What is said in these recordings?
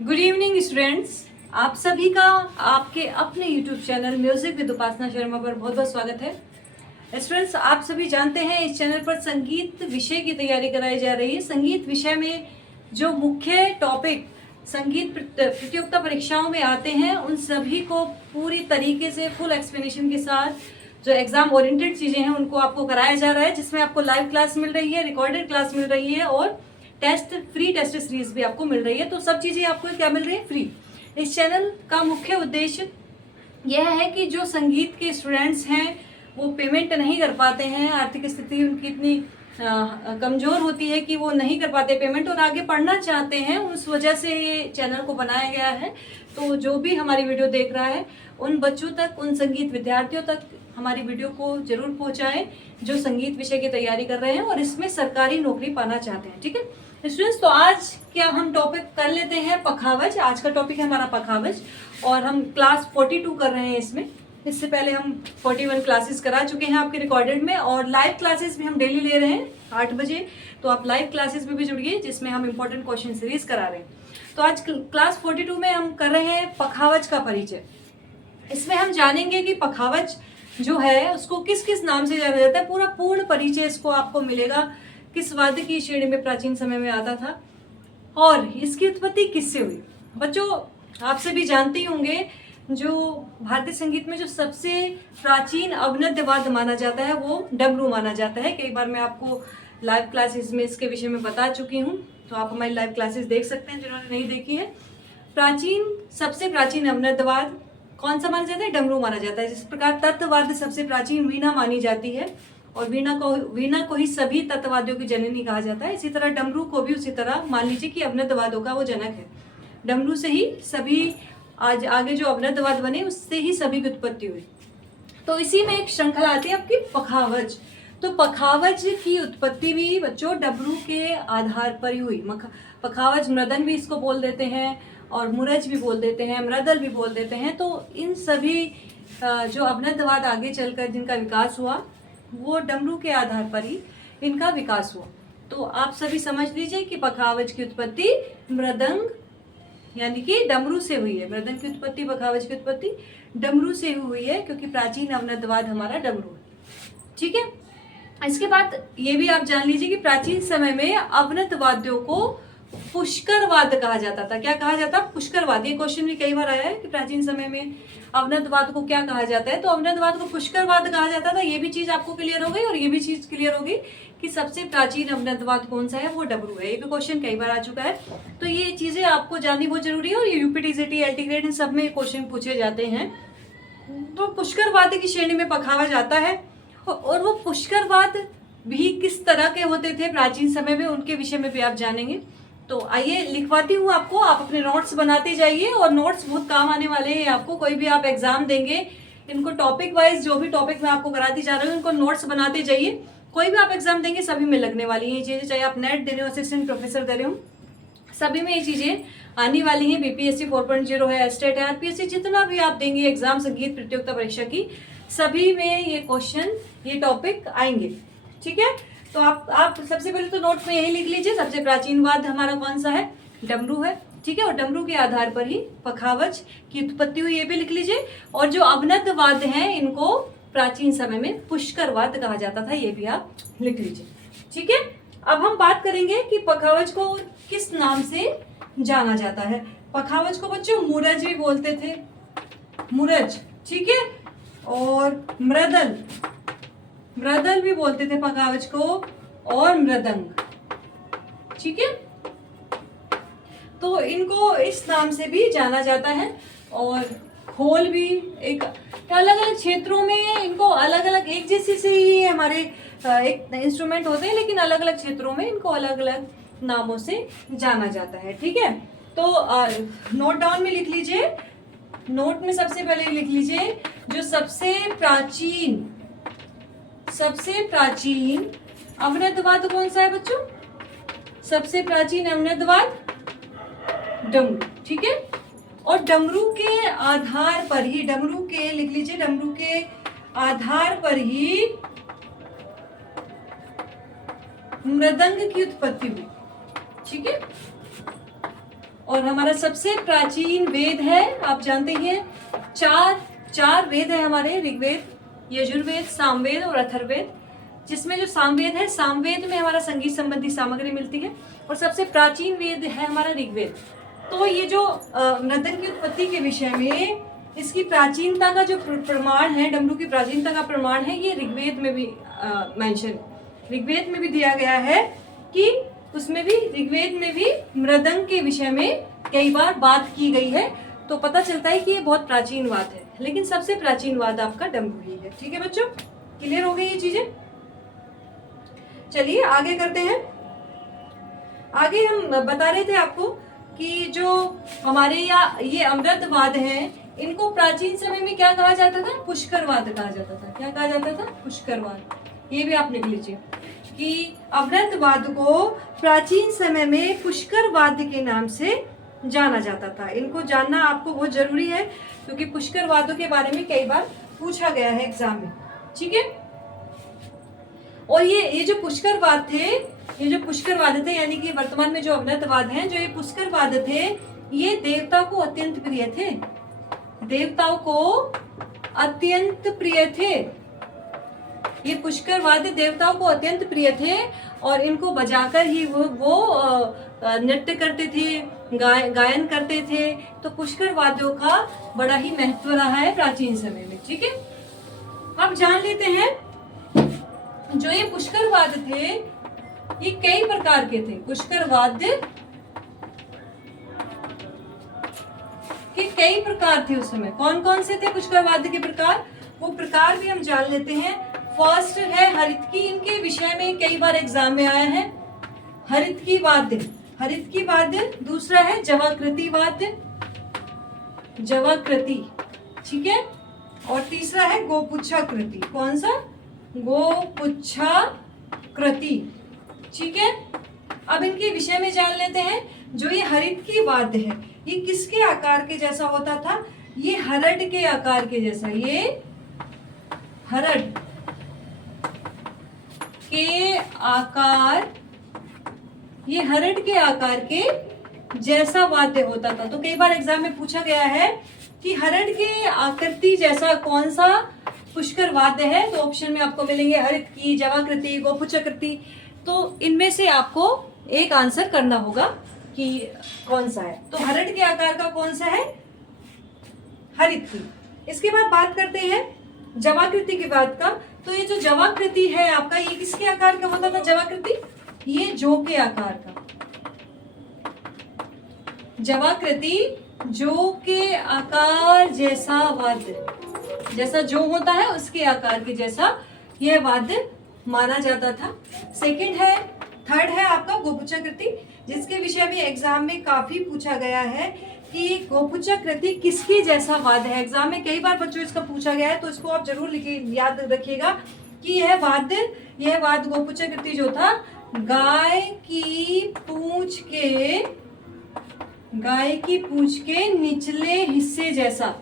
Good evening students. आप सभी का आपके अपने यूट्यूब चैनल म्यूजिक विद उपासना शर्मा पर बहुत बहुत स्वागत है। स्टूडेंट्स, आप सभी जानते हैं इस चैनल पर संगीत विषय की तैयारी कराई जा रही है। संगीत विषय में जो मुख्य टॉपिक संगीत प्रतियोगिता परीक्षाओं में आते हैं उन सभी को पूरी तरीके से फुल एक्सप्लेनेशन के साथ जो एग्जाम ओरिएंटेड चीज़ें हैं उनको आपको कराया जा रहा है, जिसमें आपको लाइव क्लास मिल रही है, रिकॉर्डेड क्लास मिल रही है और फ्री टेस्ट सीरीज भी आपको मिल रही है। तो सब चीज़ें आपको क्या मिल रही है? फ्री। इस चैनल का मुख्य उद्देश्य यह है कि जो संगीत के स्टूडेंट्स हैं वो पेमेंट नहीं कर पाते हैं, आर्थिक स्थिति उनकी इतनी कमज़ोर होती है कि वो नहीं कर पाते पेमेंट और आगे पढ़ना चाहते हैं, उस वजह से ये चैनल को बनाया गया है। तो जो भी हमारी वीडियो देख रहा है उन बच्चों तक, उन संगीत विद्यार्थियों तक हमारी वीडियो को जरूर पहुंचाएं जो संगीत विषय की तैयारी कर रहे हैं और इसमें सरकारी नौकरी पाना चाहते हैं। ठीक है स्टूडेंट्स, तो आज क्या हम टॉपिक कर लेते हैं पखावज। आज का टॉपिक है हमारा पखावज और हम क्लास 42 कर रहे हैं इसमें। इससे पहले हम 41 क्लासेस करा चुके हैं आपके रिकॉर्डेड में और लाइव क्लासेस भी हम डेली ले रहे हैं 8 बजे। तो आप लाइव क्लासेस में भी जुड़िए जिसमें हम इंपॉर्टेंट क्वेश्चन सीरीज करा रहे हैं। तो आज क्लास 42 में हम कर रहे हैं पखावज का परिचय। इसमें हम जानेंगे कि पखावज जो है उसको किस किस नाम से जाना जाता है, पूरा पूर्ण परिचय इसको आपको मिलेगा। किस वाद्य की श्रेणी में प्राचीन समय में आता था और इसकी उत्पत्ति किससे हुई। बच्चों, आप सभी जानते ही होंगे जो भारतीय संगीत में जो सबसे प्राचीन अवनद्य वाद्य माना जाता है वो डमरू माना जाता है। कई बार मैं आपको लाइव क्लासेस में इसके विषय में बता चुकी हूँ, तो आप हमारी लाइव क्लासेस देख सकते हैं जिन्होंने नहीं देखी है। सबसे प्राचीन अवनद्य वाद्य कौन सा माना जाता है? डमरू माना जाता है। जिस प्रकार तत्ववाद्य सबसे प्राचीन वीणा मानी जाती है और वीणा को ही सभी तत्ववाद्यों की जननी कहा जाता है, इसी तरह डमरू को भी उसी तरह मान लीजिए कि अवनद्यवादों का वो जनक है। डमरू से ही सभी आज आगे जो अवनद्यवाद बने उससे ही सभी की उत्पत्ति हुई। तो इसी में एक श्रृंखला आती है आपकी पखावज। तो पखावज की उत्पत्ति भी बच्चों डमरू के आधार पर ही हुई। पखावज मृदंग भी इसको बोल देते हैं और मुरज भी बोल देते हैं, मृदल भी बोल देते हैं। तो इन सभी जो अवनद्यवाद आगे चलकर जिनका विकास हुआ वो डमरू के आधार पर ही इनका विकास हुआ। तो आप सभी समझ लीजिए कि पखावज की उत्पत्ति मृदंग यानी कि डमरू से हुई है। मृदंग की उत्पत्ति, पखावज की उत्पत्ति डमरू से हुई है क्योंकि प्राचीन अवनद्यवाद हमारा डमरू है। ठीक है, इसके बाद ये भी आप जान लीजिए कि प्राचीन समय में अवनद्य वाद्यों को पुष्कर वाद्य कहा जाता था। क्या कहा जाता? पुष्कर वाद्य। ये क्वेश्चन भी कई बार आया है कि प्राचीन समय में अवनद्य वाद्य को क्या कहा जाता है। तो अवनद्य वाद्य को पुष्कर वाद्य कहा जाता था। ये भी चीज आपको क्लियर हो गई और ये भी चीज क्लियर हो गई कि सबसे प्राचीन अवनद्य वाद्य कौन सा है? वो डमरू है। ये भी क्वेश्चन कई बार आ चुका है। तो ये चीजें आपको जाननी बहुत जरूरी है और ये यूपी टीजीटी एलटी ग्रेड इन सब में क्वेश्चन पूछे जाते हैं। तो पुष्कर वाद्य की श्रेणी में पखावा जाता है और वो पुष्कर वाद्य भी किस तरह के होते थे प्राचीन समय में, उनके विषय में भी आप जानेंगे। तो आइए लिखवाती हूँ आपको, आप अपने नोट्स बनाते जाइए और नोट्स बहुत काम आने वाले हैं आपको। कोई भी आप एग्जाम देंगे इनको टॉपिक वाइज, जो भी टॉपिक मैं आपको कराती जा रही हूँ उनको नोट्स बनाते जाइए। कोई भी आप एग्जाम देंगे सभी में लगने वाली है ये चीजें, चाहे आप नेट दे रहे हो, असिस्टेंट प्रोफेसर दे रहे हो, सभी में ये चीजें आने वाली हैं। बीपीएससी 4.0 है, एस्टेट है, आरपीएससी, जितना भी आप देंगे एग्जाम संगीत प्रतियोगिता परीक्षा की, सभी में ये क्वेश्चन, ये टॉपिक आएंगे। ठीक है, तो आप सबसे पहले तो नोट में यही लिख लीजिए, सबसे प्राचीन वाद्य हमारा कौन सा है? डमरू है। ठीक है, और डमरू के आधार पर ही पखावज की उत्पत्ति हुई, ये भी लिख लीजिए। और जो अवनद्य वाद्य हैं इनको प्राचीन समय में पुष्कर वाद्य कहा जाता था, ये भी आप लिख लीजिए। ठीक है, अब हम बात करेंगे कि पखावज को किस नाम से जाना जाता है। पखावज को बच्चों मुरज भी बोलते थे, मुरज। ठीक है, और मृदल भी बोलते थे पखावज को, और मृदंग। ठीक है, तो इनको इस नाम से भी जाना जाता है। और खोल भी एक अलग अलग क्षेत्रों में इनको अलग अलग, एक जैसे से ही हमारे एक इंस्ट्रूमेंट होते हैं लेकिन अलग अलग क्षेत्रों में इनको अलग अलग नामों से जाना जाता है। ठीक है, तो नोट डाउन में लिख लीजिए। नोट में सबसे पहले लिख लीजिए जो सबसे प्राचीन अवनद्य वाद्य कौन सा है बच्चों? सबसे प्राचीन अवनद्य वाद्य डमरू। ठीक है, और डमरू के आधार पर ही, डमरू के लिख लीजिए, डमरू के आधार पर ही मृदंग की उत्पत्ति हुई। ठीक है, और हमारा सबसे प्राचीन वेद है, आप जानते ही हैं, चार वेद है हमारे, ऋग्वेद, यजुर्वेद, सामवेद और अथर्ववेद, जिसमें जो सामवेद है, सामवेद में हमारा संगीत संबंधी सामग्री मिलती है और सबसे प्राचीन वेद है हमारा ऋग्वेद। तो ये जो मृदंग की उत्पत्ति के विषय में इसकी प्राचीनता का जो प्रमाण है, डमरू की प्राचीनता का प्रमाण है, ये ऋग्वेद में भी ऋग्वेद में भी दिया गया है कि उसमें भी, ऋग्वेद में भी मृदंग के विषय में कई बार बात की गई है। तो पता चलता है कि ये बहुत प्राचीन वाद है, लेकिन सबसे प्राचीन वाद आपका डमरू ही है। ठीक है बच्चों, क्लियर हो गई ये चीजें? चलिए आगे करते हैं। आगे हम बता रहे थे आपको कि जो हमारे ये अमृतवाद हैं, इनको प्राचीन समय में क्या कहा जाता था? पुष्करवाद कहा जाता था। क्या कहा जाता था? पुष्करवाद। ये भी आप लिख लीजिए कि अमृतवाद को प्राचीन समय में पुष्करवाद के नाम से जाना जाता था। इनको जानना आपको बहुत जरूरी है, क्योंकि पुष्करवादों के बारे में कई बार पूछा गया है एग्जाम में। ठीक है, और ये जो पुष्करवाद थे, यानी कि वर्तमान में जो अमृतवाद हैं, जो ये पुष्करवाद थे, ये देवता को अत्यंत प्रिय थे। देवताओं को अत्यंत प्रिय थे। ये पुष्करवाद देवताओं को अत्यंत प्रिय थे और इनको बजाकर ही वो नृत्य करते थे, गायन करते थे। तो पुष्करवादों का बड़ा ही महत्व रहा है प्राचीन समय में। ठीक है, अब जान लेते हैं जो ये पुष्करवाद थे, ये कई प्रकार के थे। पुष्करवाद के कई प्रकार थे उस समय। कौन कौन से थे पुष्करवाद के प्रकार? वो प्रकार भी हम जान लेते हैं। फर्स्ट है हरितकी। इनके विषय में कई बार एग्जाम में आया है। हरितकी वाद्य। दूसरा है जवाकृति वाद्य, जवाकृति। ठीक है, और तीसरा है गोपुच्छा कृति। कौन सा? गोपुच्छा कृति। ठीक है, अब इनके विषय में जान लेते हैं। जो ये हरितकी वाद्य है, ये किसके आकार के जैसा होता था? ये हरड़ के आकार के जैसा। ये हरड़ के आकार के जैसा वाद्य होता था। तो कई बार एग्जाम में पूछा गया है कि हरड़ के आकृति जैसा कौन सा पुष्कर वाद्य है? तो ऑप्शन में आपको मिलेंगे हरितकी, जवाकृति, गोपुच्छकृति। तो इनमें से आपको एक आंसर करना होगा कि कौन सा है। तो हरड़ के आकार का कौन सा है? हरितकी। इसके बाद बात करते हैं जवाकृति की बात का। तो ये जो जवाकृति है आपका, ये किसके आकार का होता था? जवाकृति, ये जौ के आकार का। जवाकृति जौ के आकार जैसा वाद्य, जैसा जौ होता है उसके आकार के जैसा यह वाद्य माना जाता था। थर्ड है आपका गोपुच्छकृति, जिसके विषय में एग्जाम में काफी पूछा गया है कि गोपुच्छकृति किसके जैसा वाद्य है। एग्जाम में कई बार बच्चों इसका पूछा गया है, तो इसको आप जरूर याद रखिएगा कि यह वाद्य गोपुच्छकृति जो था, गाय की पूंछ के निचले हिस्से जैसा,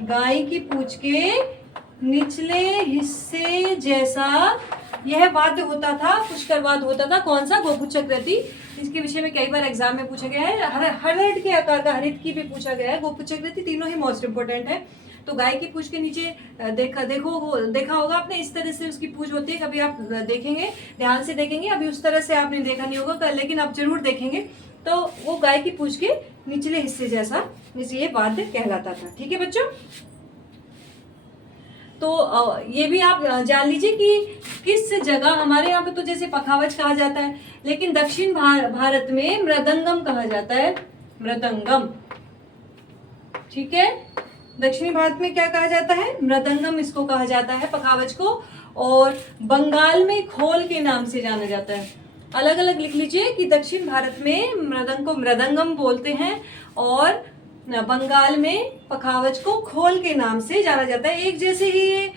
गाय की पूंछ के निचले हिस्से जैसा यह वाद्य होता था, पुष्करवाद होता था। कौन सा? गोपुच्छकृति। इसके विषय में कई बार एग्जाम में पूछा गया है। हरड़ के आकार का हरितकी भी पूछा गया है, गोपुच्छकृति, तीनों ही मोस्ट इंपोर्टेंट है। तो गाय की पूंछ के नीचे देखा होगा आपने, इस तरह से उसकी पूंछ होती है। कभी आप देखेंगे, ध्यान से देखेंगे, अभी उस तरह से आपने देखा नहीं होगा, लेकिन आप जरूर देखेंगे। तो वो गाय की पूंछ के निचले हिस्से जैसा ये वाद्य कहलाता था। ठीक है बच्चों, तो ये भी आप जान लीजिए कि किस जगह, हमारे यहाँ पे तो जैसे पखावज कहा जाता है, लेकिन दक्षिण भारत में मृदंगम कहा जाता है। मृदंगम, ठीक है, दक्षिणी भारत में क्या कहा जाता है? मृदंगम इसको कहा जाता है, पखावज को। और बंगाल में खोल के नाम से जाना जाता है। अलग अलग लिख लीजिए कि दक्षिण भारत में मृदंग को मृदंगम बोलते हैं और बंगाल में पखावज को खोल के नाम से जाना जाता है। एक जैसे ही ये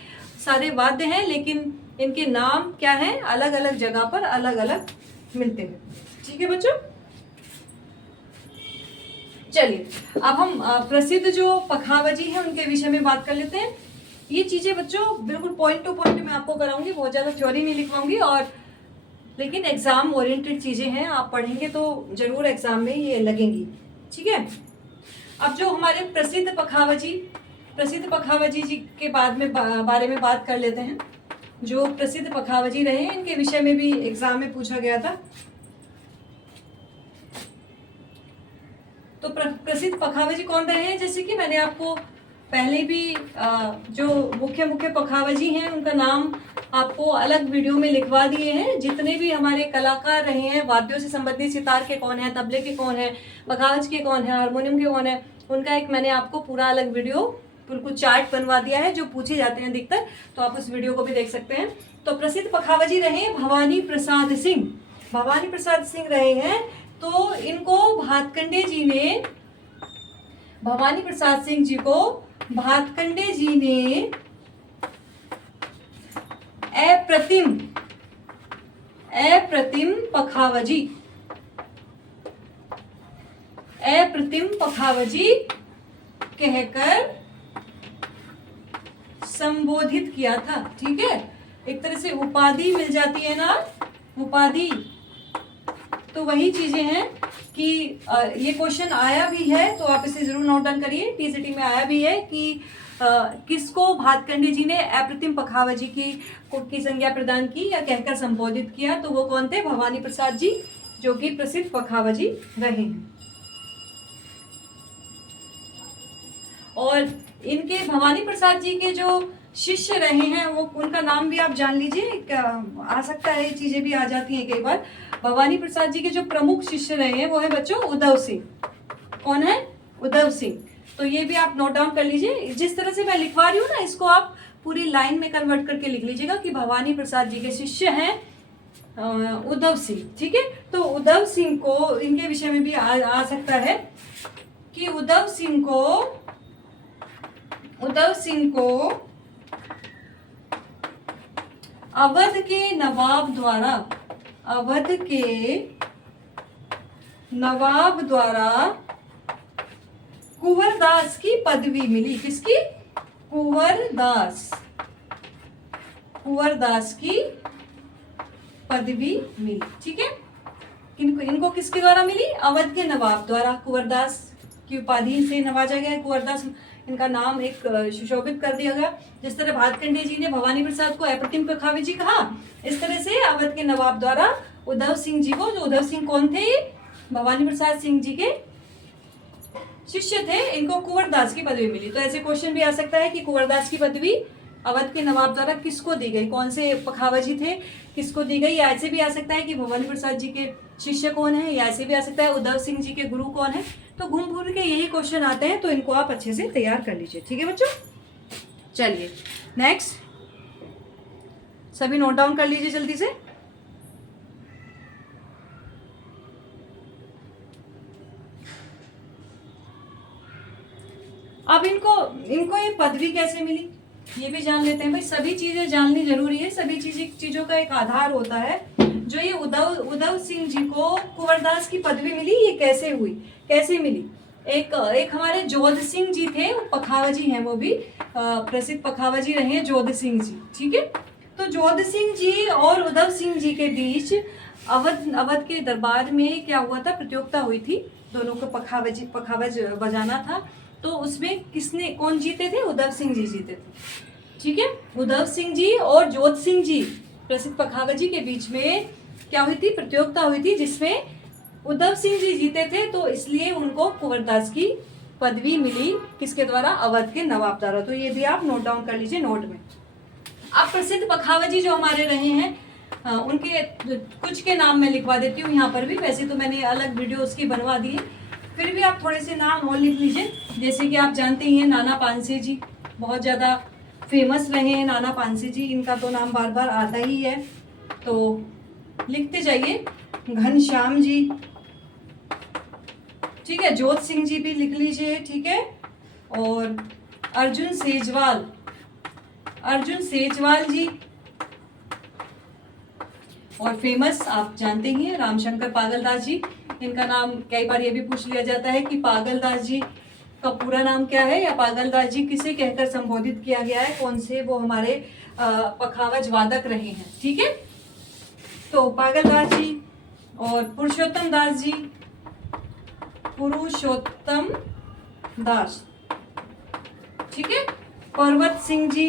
सारे वाद्य हैं, लेकिन इनके नाम क्या हैं? अलग अलग जगह पर अलग अलग मिलते हैं। ठीक है बच्चों, चलिए अब हम प्रसिद्ध जो पखावजी हैं उनके विषय में बात कर लेते हैं। ये चीजें बच्चों बिल्कुल पॉइंट टू पॉइंट मैं आपको कराऊंगी, बहुत ज्यादा थ्योरी नहीं लिखवाऊंगी। और लेकिन एग्जाम ओरिएंटेड चीजें हैं, आप पढ़ेंगे तो जरूर एग्जाम में ये लगेंगी। ठीक है, अब जो हमारे प्रसिद्ध पखावजी जी के बारे में बात कर लेते हैं। जो प्रसिद्ध पखावजी रहे हैं, इनके विषय में भी एग्जाम में पूछा गया था। तो प्रसिद्ध पखावजी कौन रहे हैं, जैसे कि मैंने आपको पहले भी जो मुख्य पखावजी हैं उनका नाम आपको अलग वीडियो में लिखवा दिए हैं। जितने भी हमारे कलाकार रहे हैं, वाद्यों से संबंधित सितार के कौन है, तबले के कौन है, पखावज के कौन है, हारमोनियम के कौन है, उनका एक मैंने आपको पूरा अलग वीडियो बिल्कुल चार्ट बनवा दिया है जो पूछे जाते हैं अधिकतर, तो आप उस वीडियो को भी देख सकते हैं। तो प्रसिद्ध पखावजी रहे भवानी प्रसाद सिंह रहे हैं। तो इनको भातखंडे जी ने, भवानी प्रसाद सिंह जी को भातखंडे जी ने अप्रतिम पखावजी कहकर संबोधित किया था। ठीक है, एक तरह से उपाधि मिल जाती है ना, उपाधि। तो वही चीजें हैं कि ये क्वेश्चन आया भी है, तो आप इसे जरूर नोट डाउन करिए। टीसीटी में आया भी है कि किसको भातखंडे जी ने अप्रतिम पखावजी की संज्ञा प्रदान की या कहकर संबोधित किया, तो वो कौन थे, भवानी प्रसाद जी, जो कि प्रसिद्ध पखावजी रहे हैं। और इनके भवानी प्रसाद जी के जो शिष्य रहे हैं वो, उनका नाम भी आप जान लीजिए, आ सकता है, ये चीजें भी आ जाती हैं कई बार। भवानी प्रसाद जी के जो प्रमुख शिष्य रहे हैं वो है बच्चों उद्धव सिंह। कौन है, उद्धव सिंह। तो ये भी आप नोट डाउन कर लीजिए। जिस तरह से मैं लिखवा रही हूँ ना, इसको आप पूरी लाइन में कन्वर्ट करके लिख लीजिएगा कि भवानी प्रसाद जी के शिष्य हैं उद्धव सिंह। ठीक है, तो उद्धव सिंह को, इनके विषय में भी आ सकता है कि उद्धव सिंह को अवध के नवाब द्वारा कुंवरदास की पदवी मिली। किसकी, कुंवरदास की पदवी मिली। ठीक है, इनको किसके द्वारा मिली, अवध के नवाब द्वारा कुंवरदास की उपाधि से नवाजा गया। कुंवरदास इनका नाम एक सुशोभित कर दिया गया। जिस तरह भातखंडे जी ने भवानी प्रसाद को अप्रतिम पखावजी कहा, इस तरह से अवध के नवाब द्वारा उद्धव सिंह जी को, जो उद्धव सिंह कौन थे, भवानी प्रसाद सिंह जी के शिष्य थे, इनको कुंवरदास की पदवी मिली। तो ऐसे क्वेश्चन भी आ सकता है कि कुंवरदास की पदवी अवध के नवाब द्वारा किसको दी गई, कौन से पखावजी थे, किसको दी गई। या ऐसे भी आ सकता है कि भवानी प्रसाद जी के शिष्य कौन है, या ऐसे भी आ सकता है उद्धव सिंह जी के गुरु कौन है। तो घूम फिर के यही क्वेश्चन आते हैं, तो इनको आप अच्छे से तैयार कर लीजिए। ठीक है बच्चों, चलिए नेक्स्ट, सभी नोट डाउन कर लीजिए जल्दी से। अब इनको ये पदवी कैसे मिली ये भी जान लेते हैं। भाई सभी चीजें जाननी जरूरी है, सभी चीजों का एक आधार होता है। जो ये उद्धव सिंह जी को कुंवरदास की पदवी मिली, ये कैसे हुई, कैसे मिली। एक हमारे जोध सिंह जी थे, पखावजी हैं, वो भी प्रसिद्ध पखावजी रहे हैं जोध सिंह जी। ठीक है, तो जोध सिंह जी और उद्धव सिंह जी के बीच अवध के दरबार में क्या हुआ था, प्रतियोगिता हुई थी, दोनों को पखावज बजाना था। तो उसमें कौन जीते थे, उद्धव सिंह जी जीते थे। ठीक है, उद्धव सिंह जी और जोध सिंह जी प्रसिद्ध पखावजी के बीच में क्या हुई थी, प्रतियोगिता हुई थी, जिसमें उद्धव सिंह जी जीते थे। तो इसलिए उनको कुंवरदास की पदवी मिली, किसके द्वारा, अवध के नवाब द्वारा। तो ये भी आप नोट डाउन कर लीजिए नोट में। अब प्रसिद्ध पखावजी जो हमारे रहे हैं, उनके कुछ के नाम मैं लिखवा देती हूँ यहाँ पर भी। वैसे तो मैंने अलग वीडियो उसकी बनवा दी है, फिर भी आप थोड़े से नाम और लिख लीजिए। जैसे कि आप जानते ही हैं नाना पानसे जी, बहुत ज़्यादा फेमस रहे हैं नाना पानसे जी, इनका तो नाम बार बार आता ही है, तो लिखते जाइए। घनश्याम जी, ठीक है, जोध सिंह जी भी लिख लीजिए। ठीक है, और अर्जुन सेजवाल जी, और फेमस आप जानते ही हैं रामशंकर पागलदास जी। इनका नाम कई बार ये भी पूछ लिया जाता है कि पागलदास जी का पूरा नाम क्या है, या पागलदास जी किसे कहकर संबोधित किया गया है, कौन से वो हमारे पखावज वादक रहे हैं। ठीक है, तो पागल दास जी और पुरुषोत्तम दास जी, पुरुषोत्तम दास, ठीक है, पर्वत सिंह जी,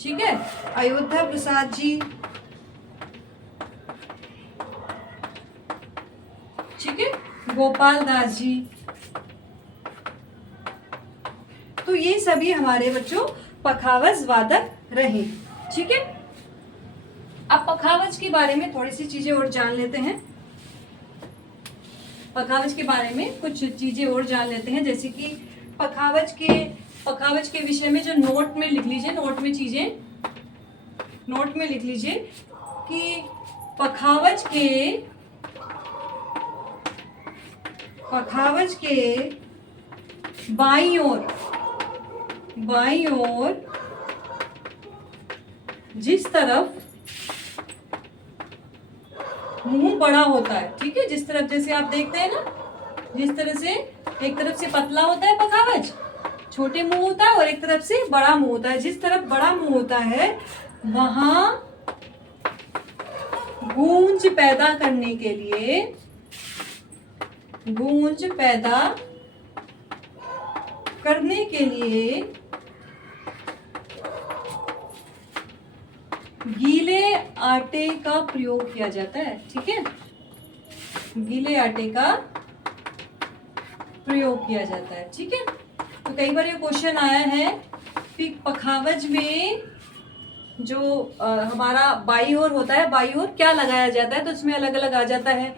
ठीक है, अयोध्या प्रसाद जी, ठीक है, गोपाल दास जी। तो ये सभी हमारे बच्चों पखावज वादक रहे, ठीक है। अब पखावज के बारे में थोड़ी सी चीजें और जान लेते हैं। पखावज के बारे में कुछ चीजें और जान लेते हैं, जैसे कि पखावज के विषय में जो नोट में लिख लीजिए, नोट में लिख लीजिए कि पखावज के बाईं ओर जिस तरफ मुंह बड़ा होता है, ठीक है, जिस तरफ, जैसे आप देखते हैं ना, जिस तरह से एक तरफ से पतला होता है पखावज, छोटे मुंह होता है, और एक तरफ से बड़ा मुंह होता है। जिस तरफ बड़ा मुंह होता है वहां गूंज पैदा करने के लिए गीले आटे का प्रयोग किया जाता है, ठीक है, गीले आटे का प्रयोग किया जाता है, ठीक है। तो कई बार ये क्वेश्चन आया है कि पखावज में जो हमारा बाई ओर होता है, बाई ओर क्या लगाया जाता है, तो इसमें अलग अलग आ जाता है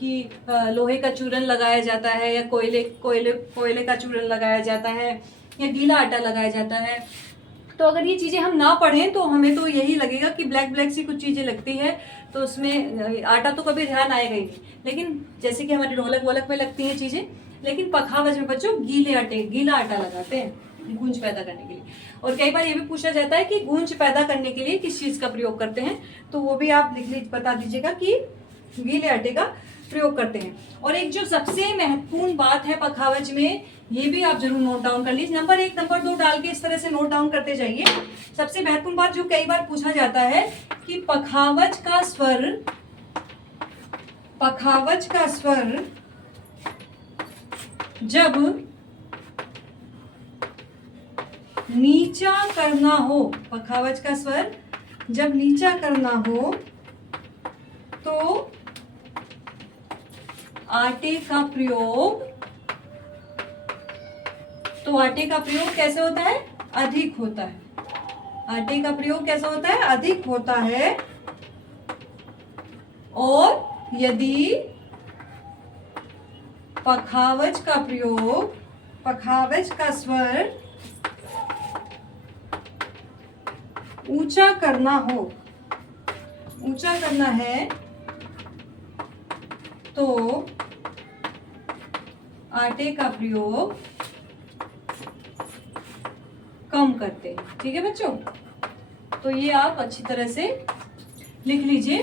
कि लोहे का चूरन लगाया जाता है, या कोयले का चूरन लगाया जाता है, या गीला आटा लगाया जाता है। तो अगर ये चीजें हम ना पढ़ें तो हमें तो यही लगेगा कि ब्लैक सी कुछ चीजें लगती है, तो उसमें आटा तो कभी ध्यान आएगा ही नहीं। लेकिन जैसे कि हमारे ढोलक वोलक में लगती हैं चीजें, लेकिन पखावज में बच्चों गीला आटा लगाते हैं गूंज पैदा करने के लिए। और कई बार ये भी पूछा जाता है कि गूंज पैदा करने के लिए किस चीज का प्रयोग करते हैं, तो वो भी आप बता दीजिएगा कि गीले आटे का प्रयोग करते हैं। और एक जो सबसे महत्वपूर्ण बात है पखावज में, ये भी आप जरूर नोट डाउन कर लीजिए, नंबर 1 नंबर 2 डाल के इस तरह से नोट डाउन करते जाइए। सबसे महत्वपूर्ण बात जो कई बार पूछा जाता है कि पखावज का स्वर जब नीचा करना हो, पखावज का स्वर जब नीचा करना हो तो आटे का प्रयोग कैसे होता है, अधिक होता है। आटे का प्रयोग कैसा होता है, अधिक होता है। और यदि पखावज का स्वर ऊंचा करना है तो आटे का प्रयोग कम करते हैं, ठीक है बच्चों। तो ये आप अच्छी तरह से लिख लीजिए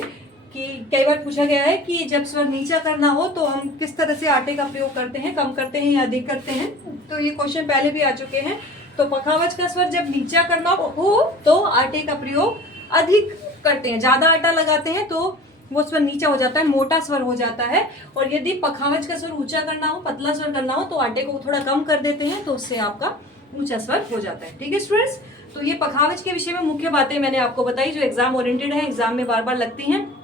कि कई बार पूछा गया है कि जब स्वर नीचा करना हो तो हम किस तरह से आटे का प्रयोग करते हैं, कम करते हैं या अधिक करते हैं। तो ये क्वेश्चन पहले भी आ चुके हैं। तो पखावज का स्वर जब नीचा करना हो तो आटे का प्रयोग अधिक करते हैं, ज्यादा आटा लगाते हैं तो वो स्वर नीचा हो जाता है, मोटा स्वर हो जाता है। और यदि पखावज का स्वर ऊंचा करना हो, पतला स्वर करना हो तो आटे को थोड़ा कम कर देते हैं, तो उससे आपका ऊंचा स्वर हो जाता है, ठीक है स्टूडेंट्स। तो ये पखावज के विषय में मुख्य बातें मैंने आपको बताई जो एग्जाम ओरिएंटेड है, एग्जाम में बार बार लगती हैं।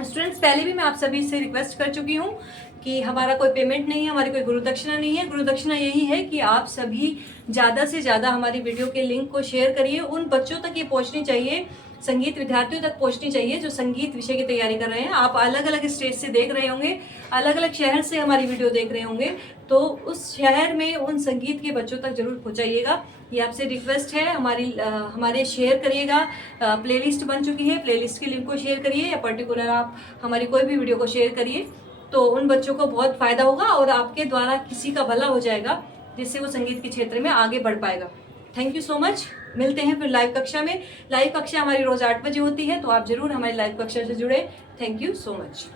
स्टूडेंट्स पहले भी मैं आप सभी से रिक्वेस्ट कर चुकी हूँ कि हमारा कोई पेमेंट नहीं है, हमारी कोई गुरु दक्षिणा नहीं है। गुरु दक्षिणा यही है कि आप सभी ज़्यादा से ज़्यादा हमारी वीडियो के लिंक को शेयर करिए, उन बच्चों तक ये पहुँचनी चाहिए, संगीत विद्यार्थियों तक पहुंचनी चाहिए जो संगीत विषय की तैयारी कर रहे हैं। आप अलग अलग स्टेट से देख रहे होंगे, अलग अलग शहर से हमारी वीडियो देख रहे होंगे, तो उस शहर में उन संगीत के बच्चों तक जरूर पहुंचाइएगा, ये आपसे रिक्वेस्ट है। हमारे शेयर करिएगा, प्लेलिस्ट बन चुकी है, प्लेलिस्ट के लिंक को शेयर करिए, या पर्टिकुलर आप हमारी कोई भी वीडियो को शेयर करिए, तो उन बच्चों को बहुत फायदा होगा और आपके द्वारा किसी का भला हो जाएगा, जिससे वो संगीत के क्षेत्र में आगे बढ़ पाएगा। Thank you so much. मिलते हैं फिर लाइव कक्षा में। लाइव कक्षा हमारी रोज 8 बजे होती है, तो आप जरूर हमारी लाइव कक्षा से जुड़े। Thank you so much.